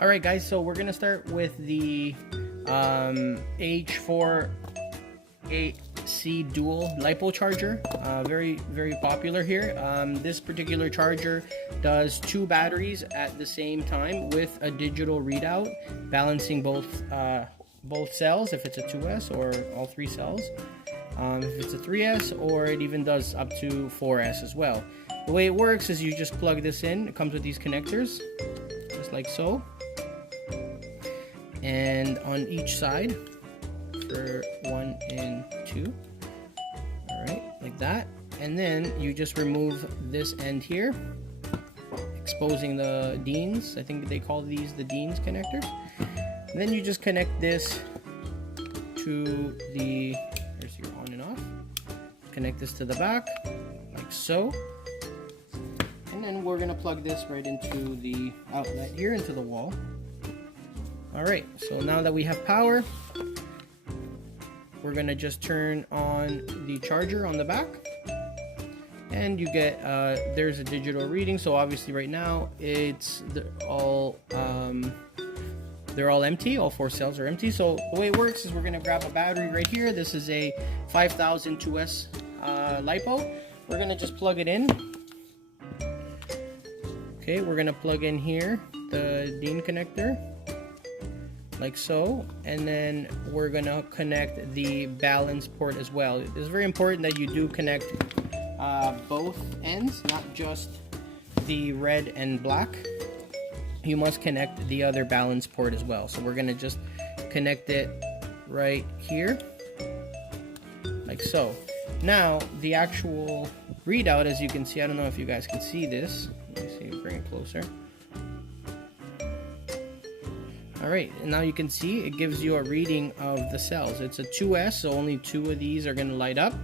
Alright guys, so we're gonna start with the H4AC dual lipo charger. Very popular here. This particular charger does 2 batteries at the same time with a digital readout, balancing both cells if it's a 2S or all 3 cells. If it's a 3S, or it even does up to 4S as well. The way it works is you just plug this in. It comes with these connectors, just like so. And on each side for 1 and 2. Alright, like that. And then you just remove this end here, exposing the Deans. I think they call these the Deans connectors. And then you just connect this to the, there's your on and off. Connect this to the back, like so. And then we're gonna plug this right into the outlet here, into the wall. Alright, so now that we have power, we're gonna just turn on the charger on the back, and you get there's a digital reading. So obviously right now they're all empty. All 4 cells are empty. So the way it works is we're gonna grab a battery right here. This is a 5000 2S lipo. We're gonna just plug it in. Okay, we're gonna plug in here the DIN connector, like so, and then we're gonna connect the balance port as well. It's very important that you do connect both ends, not just the red and black. You must connect the other balance port as well. So we're gonna just connect it right here, like so. Now the actual readout, as you can see, I don't know if you guys can see this. Let me see, bring it closer. Alright, and now you can see it gives you a reading of the cells. It's a 2S, so only 2 of these are going to light up.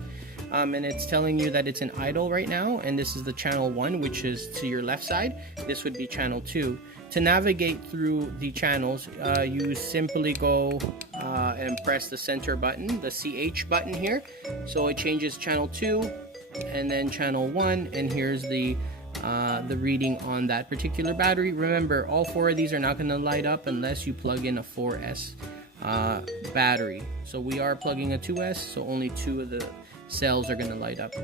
And it's telling you that it's in idle right now, and this is the channel 1, which is to your left side. This would be channel 2. To navigate through the channels, you simply go and press the center button, the CH button here. So it changes channel 2 and then channel 1, and here's the reading on that particular battery. Remember, all 4 of these are not going to light up unless you plug in a 4S battery. So we are plugging a 2S, so only 2 of the cells are going to light up.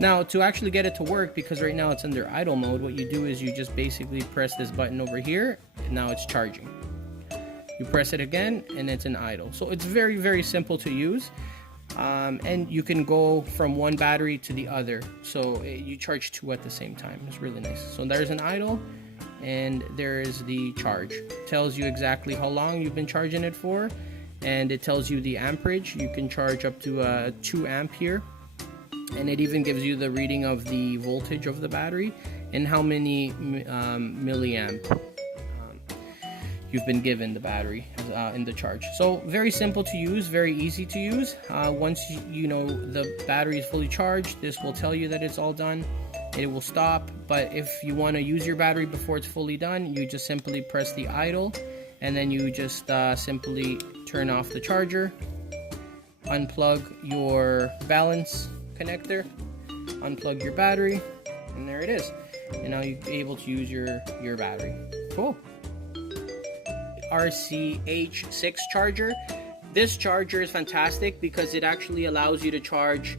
Now, to actually get it to work, because right now it's under idle mode, what you do is you just basically press this button over here, and now it's charging. You press it again, and it's in idle. So it's very simple to use. And you can go from one battery to the other, so you charge 2 at the same time. It's really nice. So there's an idle, and there's the charge. It tells you exactly how long you've been charging it for, and it tells you the amperage. You can charge up to 2 amp here, and it even gives you the reading of the voltage of the battery and how many milliamp you've been given the battery in the charge. So very simple to use, very easy to use. Once you know the battery is fully charged, this will tell you that it's all done. It will stop, but if you want to use your battery before it's fully done, you just simply press the idle, and then you just simply turn off the charger, unplug your balance connector, unplug your battery, and there it is. And now you're able to use your battery. Cool. HTRC 6 charger. This charger is fantastic because it actually allows you to charge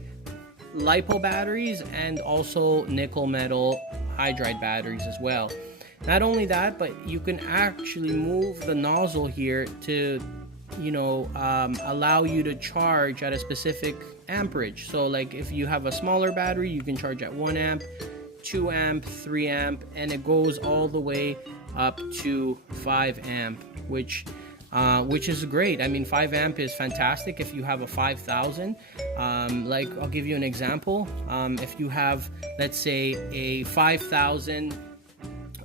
lipo batteries and also nickel metal hydride batteries as well. Not only that, but you can actually move the nozzle here to, you know, allow you to charge at a specific amperage. So like if you have a smaller battery, you can charge at 1 amp, 2 amp, 3 amp, and it goes all the way up to 5 amp, which is great. I mean, 5 amp is fantastic if you have a 5000. Like, I'll give you an example. If you have, let's say, a 5000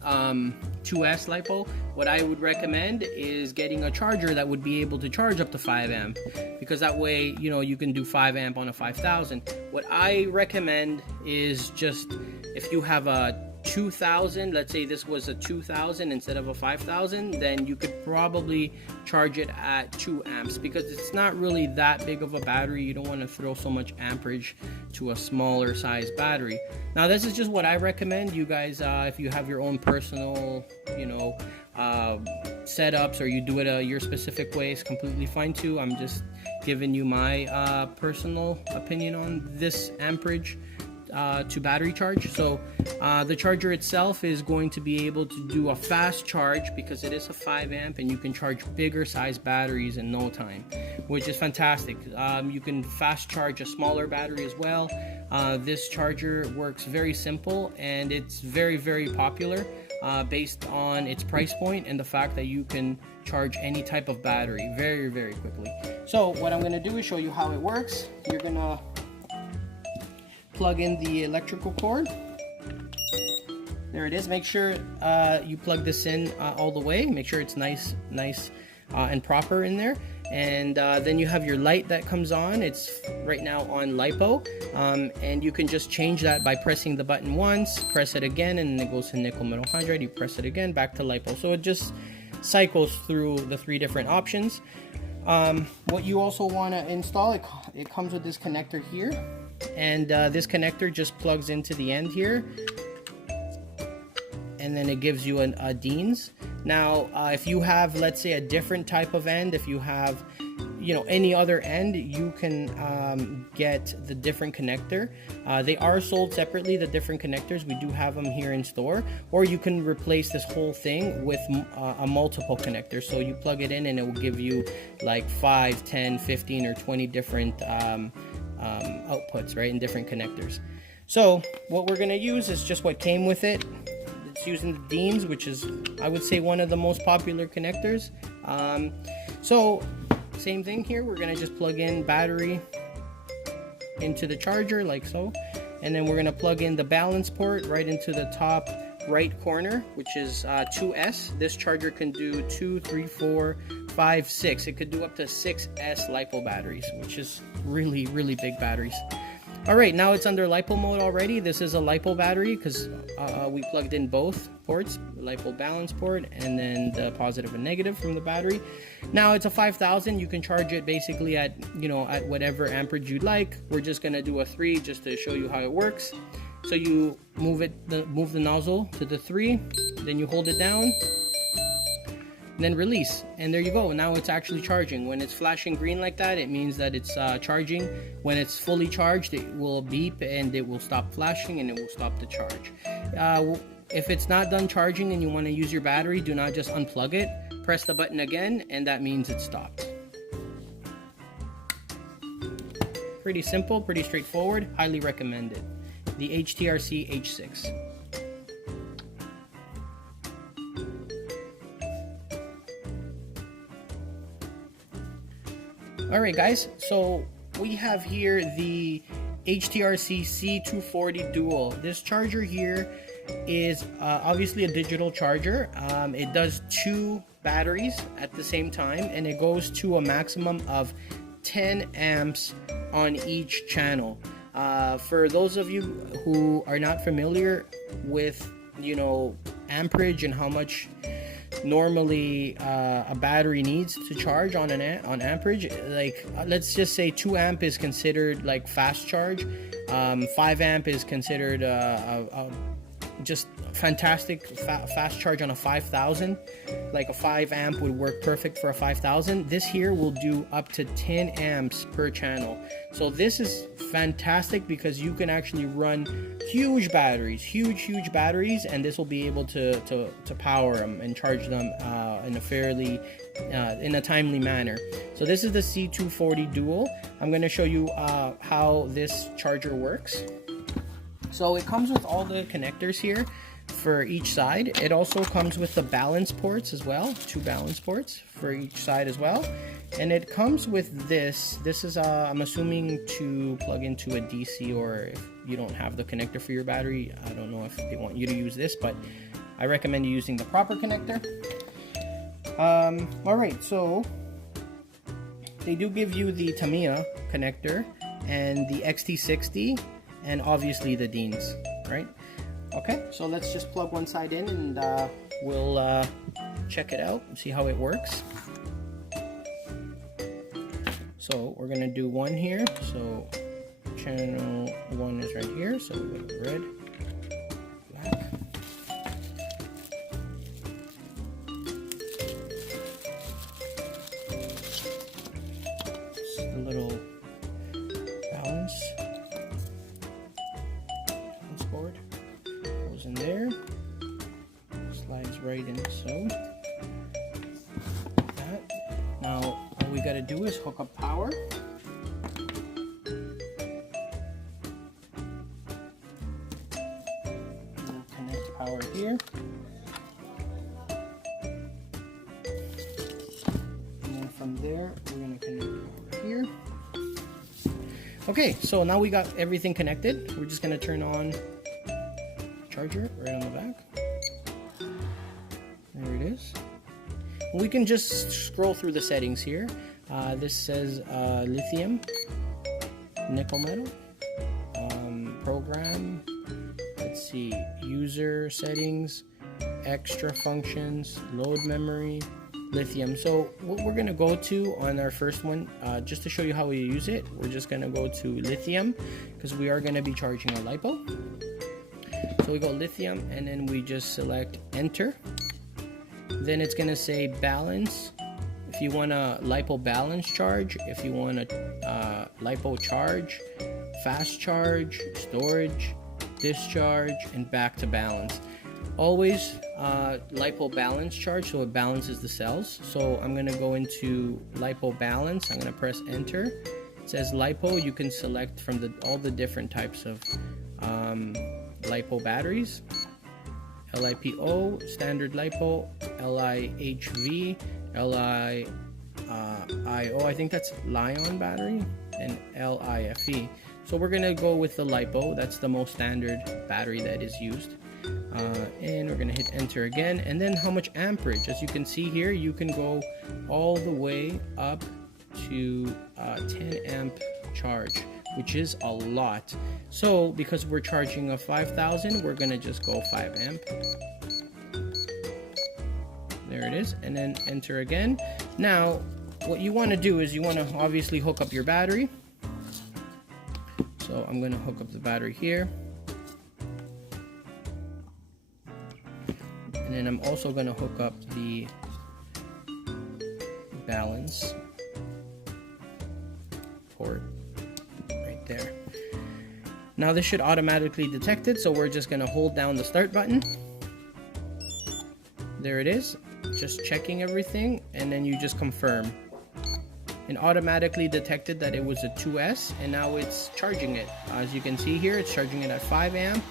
2S lipo, what I would recommend is getting a charger that would be able to charge up to 5 amp, because that way, you know, you can do 5 amp on a 5000. What I recommend is just, if you have a 2000, let's say this was a 2000 instead of a 5000, then you could probably charge it at 2 amps, because it's not really that big of a battery. You don't want to throw so much amperage to a smaller size battery. Now this is just what I recommend. You guys, if you have your own personal, you know, setups, or you do it your specific way, is completely fine too. I'm just giving you my personal opinion on this amperage to battery charge. So the charger itself is going to be able to do a fast charge because it is a 5 amp, and you can charge bigger size batteries in no time, which is fantastic. You can fast charge a smaller battery as well. This charger works very simple, and it's very, very popular based on its price point and the fact that you can charge any type of battery very, very quickly. So what I'm going to do is show you how it works. You're going to plug in the electrical cord. There it is. Make sure you plug this in all the way. Make sure it's nice and proper in there. And then you have your light that comes on. It's right now on lipo, and you can just change that by pressing the button once, press it again, and it goes to nickel metal hydride. You press it again, back to lipo. So it just cycles through the 3 different options. What you also want to install, it comes with this connector here, and this connector just plugs into the end here, and then it gives you a Dean's. Now if you have, let's say, a different type of end, if you have, you know, any other end, you can get the different connector. They are sold separately, the different connectors. We do have them here in store. Or you can replace this whole thing with a multiple connector. So you plug it in and it will give you like 5, 10, 15, or 20 different outputs, right, in different connectors. So what we're going to use is just what came with it. It's using the Dean's, which is, I would say, one of the most popular connectors. So same thing here. We're gonna just plug in battery into the charger like so, and then we're gonna plug in the balance port right into the top right corner, which is 2S. This charger can do 2, 3, 4, 5, 6. It could do up to 6S lipo batteries, which is really, really big batteries. Alright, now it's under lipo mode already. This is a lipo battery because we plugged in both ports, the lipo balance port and then the positive and negative from the battery. Now it's a 5000. You can charge it basically at, you know, at whatever amperage you'd like. We're just gonna do a 3 just to show you how it works. So you move the nozzle to the 3, then you hold it down, then release, and there you go. Now it's actually charging. When it's flashing green like that, it means that it's charging. When it's fully charged, it will beep and it will stop flashing and it will stop the charge. If it's not done charging and you want to use your battery, do not just unplug it. Press the button again and that means it stopped. Pretty simple, pretty straightforward. Highly recommended. The HTRC H6. Alright guys, so we have here the HTRC C240 Dual. This charger here is obviously a digital charger. It does 2 batteries at the same time, and it goes to a maximum of 10 amps on each channel. For those of you who are not familiar with, you know, amperage and how much normally a battery needs to charge on amperage, like let's just say 2 amp is considered like fast charge, 5 amp is considered just fantastic fast charge on a 5000. Like a 5 amp would work perfect for a 5000. This here will do up to 10 amps per channel. So this is fantastic because you can actually run huge batteries, huge batteries, and this will be able to power them and charge them in a fairly in a timely manner. So this is the C240 Dual. I'm going to show you how this charger works. So it comes with all the connectors here for each side. It also comes with the balance ports as well, 2 balance ports for each side as well. And it comes with this. This is I'm assuming to plug into a DC, or if you don't have the connector for your battery, I don't know if they want you to use this, but I recommend you using the proper connector. Alright, so they do give you the Tamiya connector and the XT60 and obviously the Dean's, right? Okay, so let's just plug one side in and we'll check it out and see how it works. So we're gonna do 1 here. So channel 1 is right here. So we're gonna red, black. goes in there, slides right in, so like that. Now all we got to do is hook up power. We'll connect power here. And then from there, we're going to connect power here. Okay, so now we got everything connected. We're just going to turn on charger right on the back. There it is. We can just scroll through the settings here. This says lithium, nickel metal, program, let's see, user settings, extra functions, load memory, lithium. So what we're going to go to on our first one, just to show you how we use it, we're just going to go to lithium because we are going to be charging a lipo. So we go lithium and then we just select enter. Then it's going to say balance. If you want a lipo balance charge, if you want a lipo charge, fast charge, storage, discharge, and back to balance. Always lipo balance charge, so it balances the cells. So I'm going to go into lipo balance. I'm going to press enter. It says lipo. You can select from all the different types of lipo batteries. LiPo, standard lipo, LiHV, LiIO, I think that's Li-ion battery, and LiFe. So we're gonna go with the lipo. That's the most standard battery that is used. And we're gonna hit enter again, and then how much amperage. As you can see here, you can go all the way up to 10 amp charge, which is a lot. So because we're charging a 5,000, we're gonna just go 5 amp. There it is, and then enter again. Now what you want to do is you want to obviously hook up your battery. So I'm going to hook up the battery here, and then I'm also going to hook up the balance port right there. Now this should automatically detect it, so we're just going to hold down the start button. There it is, just checking everything, and then you just confirm. And automatically detected that it was a 2S, and now it's charging it. As you can see here, it's charging it at 5 amp.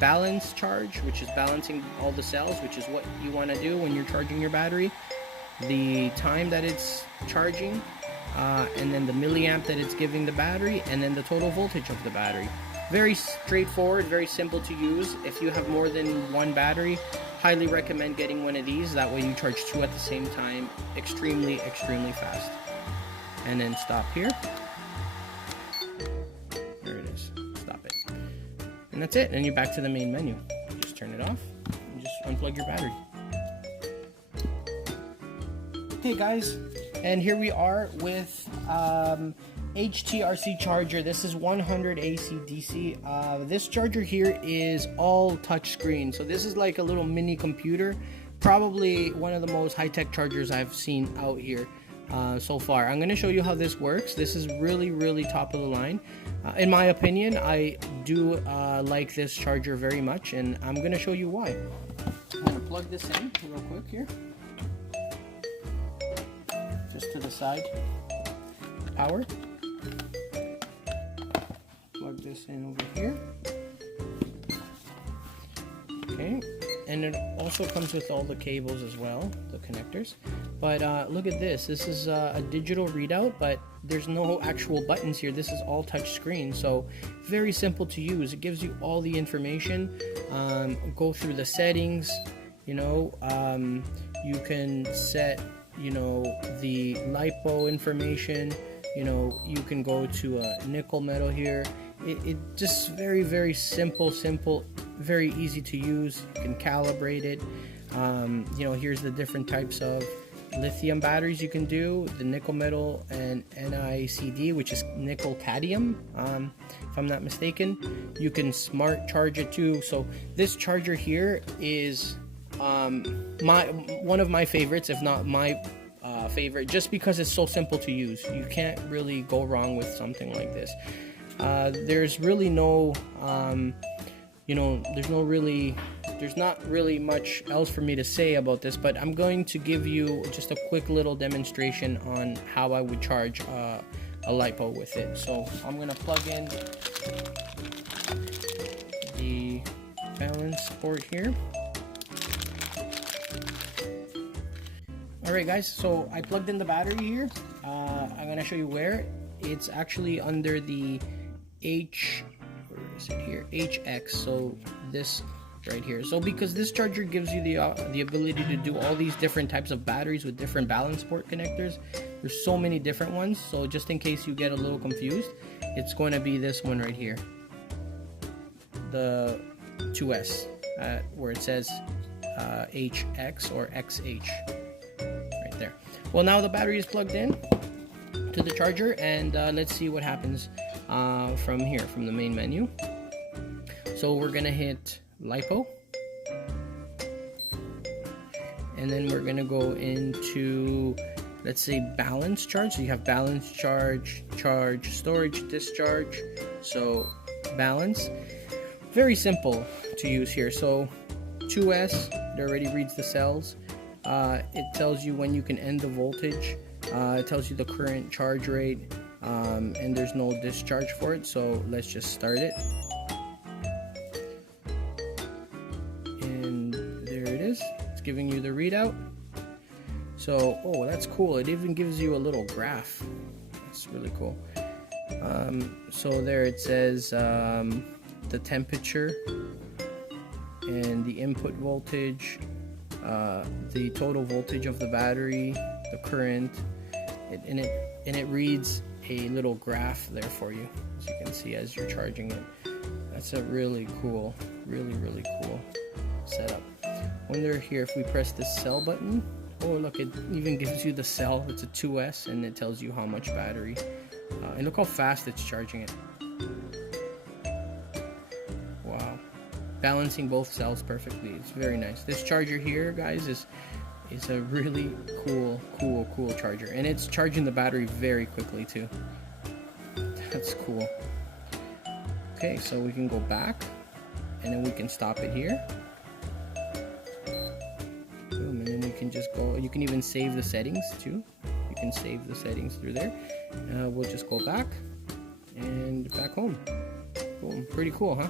Balance charge, which is balancing all the cells, which is what you want to do when you're charging your battery. The time that it's charging, and then the milliamp that it's giving the battery, and then the total voltage of the battery. Very straightforward, very simple to use. If you have more than one battery, highly recommend getting one of these. That way you charge 2 at the same time, extremely fast. And then stop here. There it is. Stop it. And that's it. And you're back to the main menu. Just turn it off and just unplug your battery. Okay guys, and here we are with HTRC charger. This is 100 AC DC. This charger here is all touch screen. So this is like a little mini computer. Probably one of the most high-tech chargers I've seen out here. So far. I'm going to show you how this works. This is really top of the line. In my opinion, I do like this charger very much, and I'm going to show you why. I'm going to plug this in real quick here. Just to the side. Power. Plug this in over here. Okay. And it also comes with all the cables as well, the connectors. But look at this. This is a digital readout, but there's no actual buttons here. This is all touch screen, so very simple to use. It gives you all the information. Go through the settings. You know, you can set, you know, the lipo information. You know, you can go to a nickel metal here. It just very simple, very easy to use. You can calibrate it. You know, here's the different types of lithium batteries you can do, the nickel metal and NICD, which is nickel cadmium, if I'm not mistaken. You can smart charge it too. So this charger here is one of my favorites, if not my favorite, just because it's so simple to use. You can't really go wrong with something like this. There's really no you know, there's no really there's not really much else for me to say about this, but I'm going to give you just a quick little demonstration on how I would charge a lipo with it. So I'm going to plug in the balance port here. Alright guys, so I plugged in the battery here. I'm going to show you where. It's actually under the where is it here? HX, so this right here. So because this charger gives you the ability to do all these different types of batteries with different balance port connectors. There's so many different ones, so just in case you get a little confused, it's going to be this one right here, the 2S, where it says HX or XH right there. Well, now the battery is plugged in to the charger, and let's see what happens from here, from the main menu. So we're gonna hit lipo, and then we're gonna go into, let's say, balance charge. So you have balance charge, charge, storage, discharge. So balance, very simple to use here. So 2S, it already reads the cells. It tells you when you can end the voltage. It tells you the current charge rate, and there's no discharge for it. So let's just start it. And there it is. It's giving you the readout. So, oh, that's cool. It even gives you a little graph. That's really cool. So there it says the temperature and the input voltage, the total voltage of the battery, the current, and it reads a little graph there for you, as you can see as you're charging it. That's a really cool, really cool setup. Wonder here if we press this cell button. Oh look, it even gives you the cell. It's a 2S, and it tells you how much battery. And look how fast it's charging it. Wow, balancing both cells perfectly. It's very nice. This charger here, guys, is a really cool charger, and it's charging the battery very quickly too. That's cool. Okay, so we can go back, and then we can stop it here. Boom, and then we can just go. You can even save the settings too. You can save the settings through there. We'll just go back and back home. Boom, pretty cool, huh?